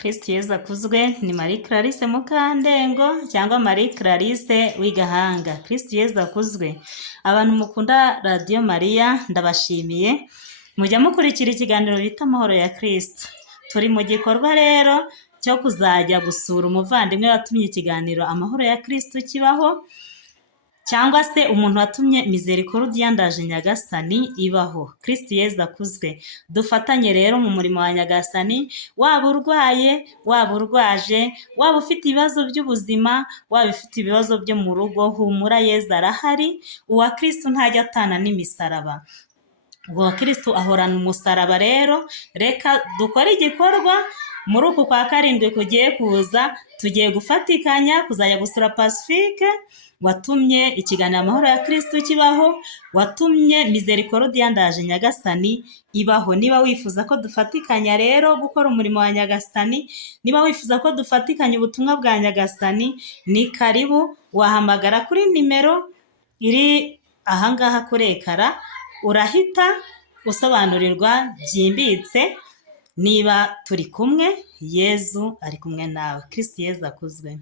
Kristo Yezu akuzwe. Ni Marie Clarisse Mukandengo cyangwa Marie Clarisse w'Igahanga. Kristo Yezu akuzwe. Abantu mukunda Radio Maria ndabashimiye. Mujya mukurikira ikiganiro bita Amahoro ya Kristo. Turi mu gikorwa rero cyo kuzajya gusura umuvandimwe watumye ikiganiro Amahoro ya Kristo kibaho, cyangwa se umuntu watumye Misericordia ndaje Nyagasani ibaho. Kristo Yezu akuzwe. Dufatanye rero mu murimo wa Nyagasani, waba urwaye, waba urwaje, waba ufite ibibazo by'ubuzima, waba ufite ibibazo byo mu rugo, humura Yezu arahari. Uwa Kristo ntajya atana n'imisaraba. Uwa Kristo ahorana umusaraba. Rero reka dukore igikorwa muri uku kwa karindwi kugiye kuza, tugiye gufatikanya kuzajya gusura Pacifique watumye ikiganiro Amahoro ya Kristo kibaho, watumye Misericordia ndaje Nyagasani ibaho. Niba wifuza ko dufatikanya rero gukora umurimo wa Nyagasani, niba wifuza ko dufatikanya ubutumwa bwa Nyagasani, ni karibu. Wahamagara kuri nimero iri ahangaha kuri ekara, urahita usobanurirwa byimbitse niba turi kumwe. Yezu ari kumwe nawe. Kristo Yezu akuzwe.